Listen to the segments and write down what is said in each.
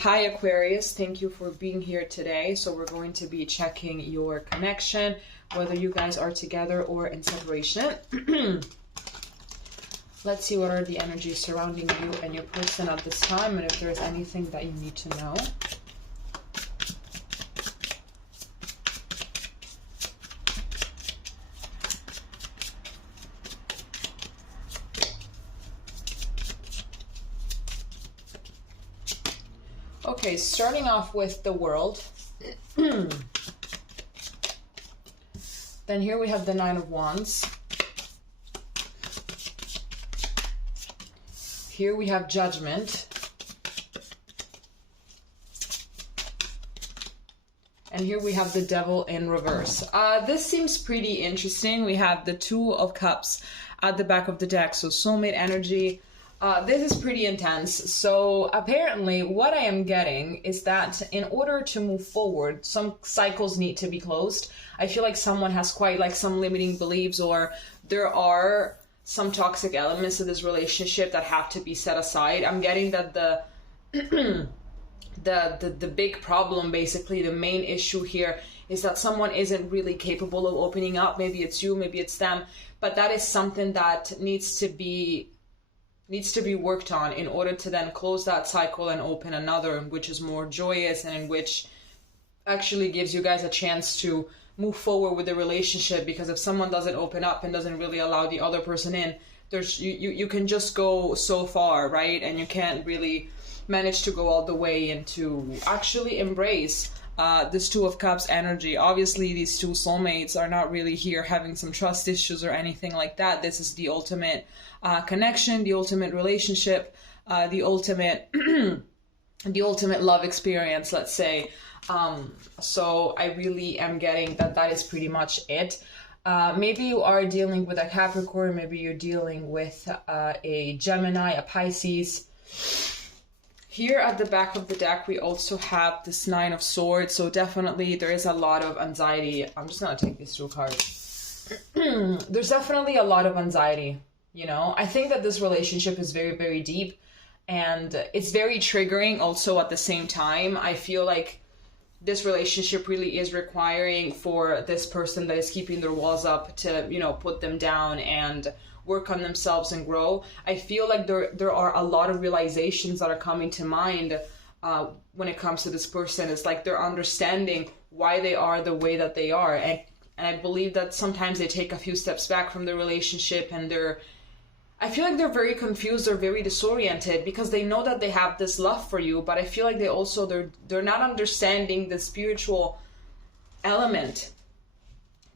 Hi Aquarius, thank you for being here today. So we're going to be checking your connection, whether you guys are together or in separation. Let's see what are the energies surrounding you and your person at this time, and if there's anything that you need to know. Okay, starting off with the World. Then here we have the Nine of Wands. Here we have Judgment. And here we have the Devil in reverse. This seems pretty interesting. We have the Two of Cups at the back of the deck, so soulmate energy. This is pretty intense. So apparently what I am getting is that in order to move forward, some cycles need to be closed. I feel like someone has quite like some limiting beliefs, or there are some toxic elements of this relationship that have to be set aside. I'm getting that the big problem, basically the main issue here, is that someone isn't really capable of opening up. Maybe it's you, maybe it's them, but that is something that needs to be worked on in order to then close that cycle and open another, which is more joyous and in which actually gives you guys a chance to move forward with the relationship. Because if someone doesn't open up and doesn't really allow the other person in, there's you can just go so far, right? And you can't really manage to go all the way and to actually embrace this Two of Cups energy. Obviously these two soulmates are not really here having some trust issues or anything like that. This is the ultimate connection, the ultimate relationship, the ultimate the ultimate love experience, let's say. So I really am getting that that is pretty much it. Maybe you are dealing with a Capricorn, maybe you're dealing with a Gemini, a Pisces. Here at the back of the deck, we also have this Nine of Swords. So definitely there is a lot of anxiety. I'm just going to take these two cards. There's definitely a lot of anxiety, you know. I think that this relationship is very, very deep, and it's very triggering also at the same time. I feel like this relationship really is requiring for this person that is keeping their walls up to, you know, put them down and work on themselves and grow. I feel like there are a lot of realizations that are coming to mind when it comes to this person. It's like they're understanding why they are the way that they are. And I believe that sometimes they take a few steps back from the relationship, and I feel like they're very confused or very disoriented because they know that they have this love for you, but I feel like they're not understanding the spiritual element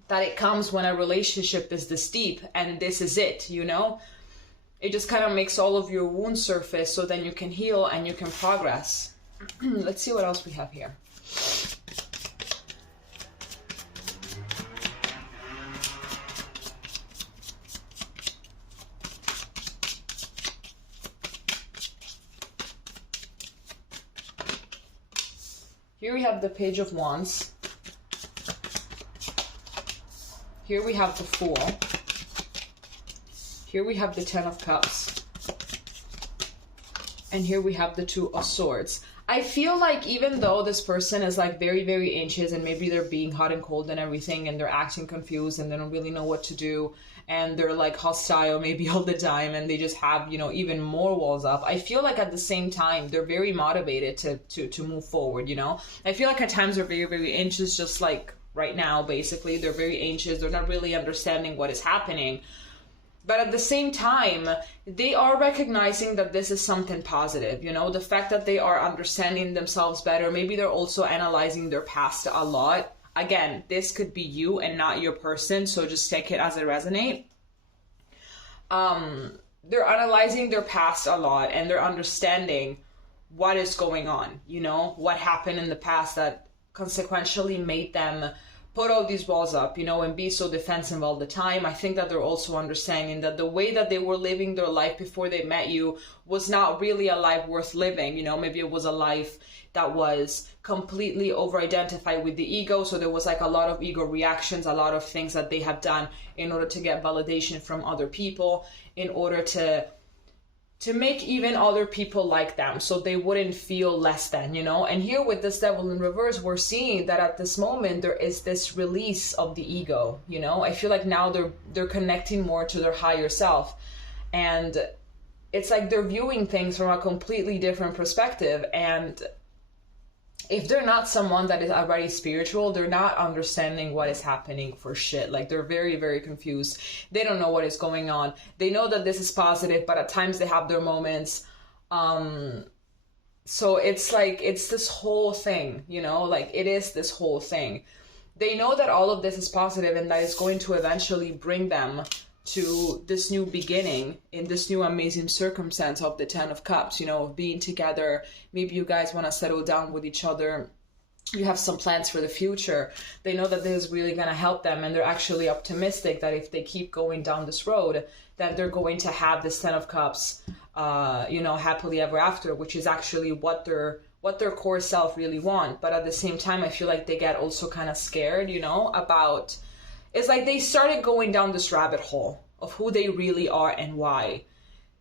that it comes when a relationship is this deep, and this is it, you know. It just kind of makes all of your wounds surface, so then you can heal and you can progress. Let's see what else we have here. Here we have the Page of Wands. Here we have the Fool. Here we have the Ten of Cups. And here we have the Two of Swords. I feel like even though this person is like very, very anxious, and maybe they're being hot and cold and everything, and they're acting confused and they don't really know what to do, and they're like hostile maybe all the time, and they just have, you know, even more walls up, I feel like at the same time they're very motivated to move forward, you know. I feel like at times they're very, very anxious, just like right now, basically. They're very anxious. They're not really understanding what is happening. But at the same time, they are recognizing that this is something positive, you know, the fact that they are understanding themselves better. Maybe they're also analyzing their past a lot. Again, this could be you and not your person, so just take it as it resonates. They're analyzing their past a lot, and they're understanding what is going on, you know, what happened in the past that consequentially made them put all these walls up, you know, and be so defensive all the time. I think that they're also understanding that the way that they were living their life before they met you was not really a life worth living. You know, maybe it was a life that was completely over-identified with the ego. So there was like a lot of ego reactions, a lot of things that they have done in order to get validation from other people, in order to to make even other people like them, so they wouldn't feel less than, you know. And here with this Devil in reverse, we're seeing that at this moment there is this release of the ego, you know. I feel like now they're connecting more to their higher self, and it's like they're viewing things from a completely different perspective. And if they're not someone that is already spiritual, they're not understanding what is happening for shit. Like, they're very, very confused. They don't know what is going on. They know that this is positive, but at times they have their moments. So it's like, it's this whole thing, you know, like it is this whole thing. They know that all of this is positive and that it's going to eventually bring them to this new beginning in this new amazing circumstance of the 10 of Cups, you know, of being together. Maybe you guys want to settle down with each other. You have some plans for the future. They know that this is really going to help them, and they're actually optimistic that if they keep going down this road, that they're going to have this 10 of Cups, you know, happily ever after, which is actually what their core self really want. But at the same time, I feel like they get also kind of scared, you know, about, it's like they started going down this rabbit hole of who they really are and why.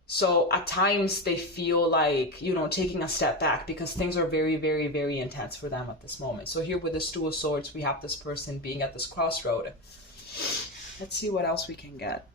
So at times they feel like, you know, taking a step back because things are very, very, very intense for them at this moment. So here with the Two of Swords, we have this person being at this crossroad. Let's see what else we can get.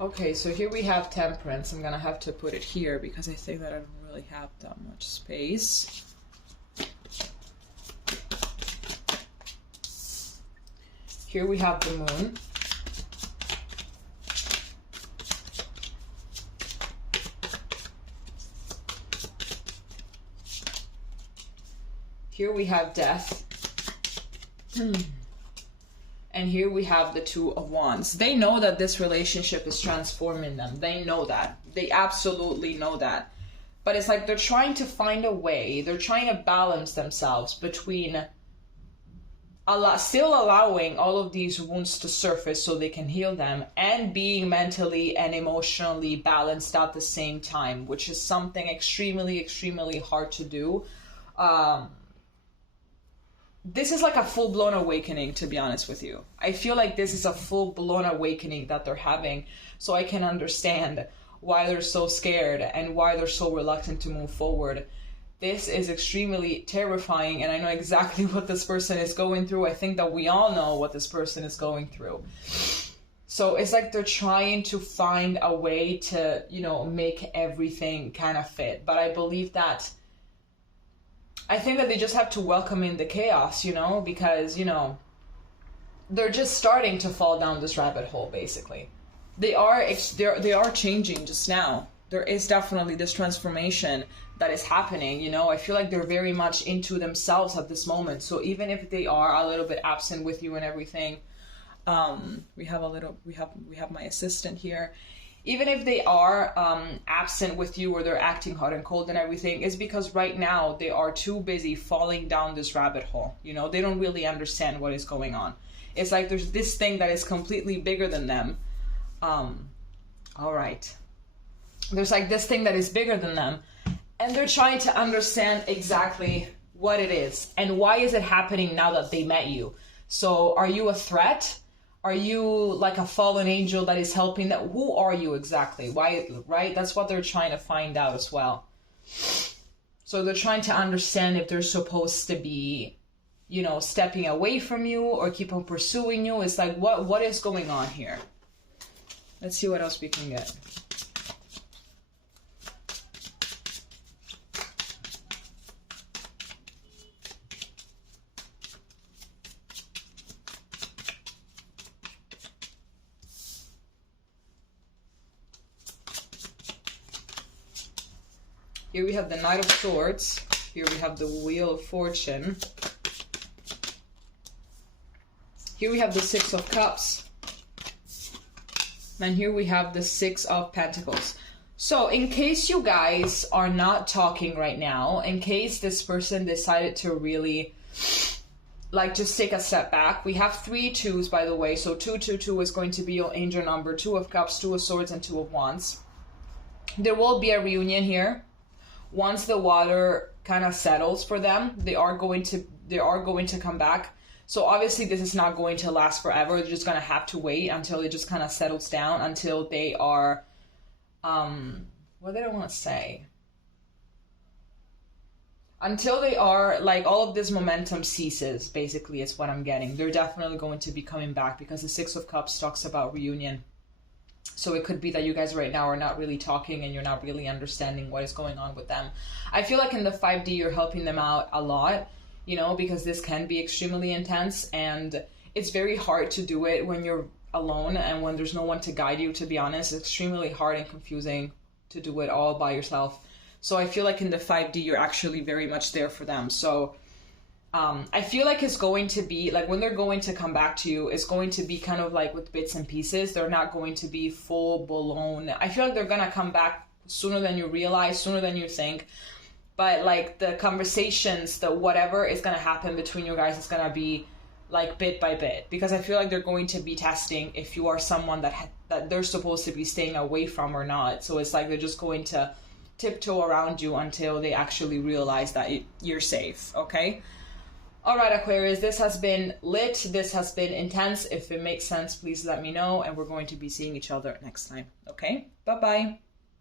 Okay, so here we have Temperance. I'm gonna have to put it here because I think that I don't really have that much space. Here we have the Moon. Here we have Death. And here we have the Two of Wands. They know that this relationship is transforming them. They know that. They absolutely know that. But it's like they're trying to find a way. They're trying to balance themselves between still allowing all of these wounds to surface so they can heal them, and being mentally and emotionally balanced at the same time, which is something extremely, extremely hard to do. This is like a full-blown awakening, to be honest with you. I feel like this is a full-blown awakening that they're having, so I can understand why they're so scared and why they're so reluctant to move forward. This is extremely terrifying, and I know exactly what this person is going through. I think that we all know what this person is going through. So it's like they're trying to find a way to, you know, make everything kind of fit. But I believe that I think that they just have to welcome in the chaos, you know, because, you know, they're just starting to fall down this rabbit hole, basically. They are changing just now. There is definitely this transformation that is happening, you know. I feel like they're very much into themselves at this moment. So even if they are a little bit absent with you and everything, we have my assistant here. Even if they are absent with you, or they're acting hot and cold and everything, is because right now they are too busy falling down this rabbit hole. You know, they don't really understand what is going on. It's like there's this thing that is completely bigger than them. All right. There's like this thing that is bigger than them, and they're trying to understand exactly what it is and why is it happening now that they met you. So are you a threat? Are you like a fallen angel that is helping them? Who are you exactly? Why, right? That's what they're trying to find out as well. So they're trying to understand if they're supposed to be, you know, stepping away from you or keep on pursuing you. It's like, what is going on here? Let's see what else we can get. Here we have the Knight of Swords. Here we have the Wheel of Fortune. Here we have the Six of Cups. And here we have the Six of Pentacles. So in case you guys are not talking right now, in case this person decided to really like just take a step back. We have 3 2s, by the way, so 222 is going to be your angel number. 2 of Cups, 2 of Swords, and 2 of Wands. There will be a reunion here. Once the water kind of settles for them, they are going to come back. So obviously this is not going to last forever. They're just going to have to wait until it just kind of settles down, until they are, what did I want to say? Until they are, like, all of this momentum ceases, basically, is what I'm getting. They're definitely going to be coming back, because the 6 of Cups talks about reunion. So it could be that you guys right now are not really talking and you're not really understanding what is going on with them. I feel like in the 5D you're helping them out a lot, you know, because this can be extremely intense, and it's very hard to do it when you're alone and when there's no one to guide you, to be honest. It's extremely hard and confusing to do it all by yourself. So I feel like in the 5D, you're actually very much there for them. So I feel like it's going to be, like, when they're going to come back to you, it's going to be kind of like with bits and pieces. They're not going to be full blown. I feel like they're going to come back sooner than you realize, sooner than you think. But, like, the conversations, the whatever is going to happen between you guys is going to be, like, bit by bit. Because I feel like they're going to be testing if you are someone that they're supposed to be staying away from or not. So it's like they're just going to tiptoe around you until they actually realize that you're safe, okay? All right, Aquarius, this has been lit. This has been intense. If it makes sense, please let me know, and we're going to be seeing each other next time, okay? Bye-bye.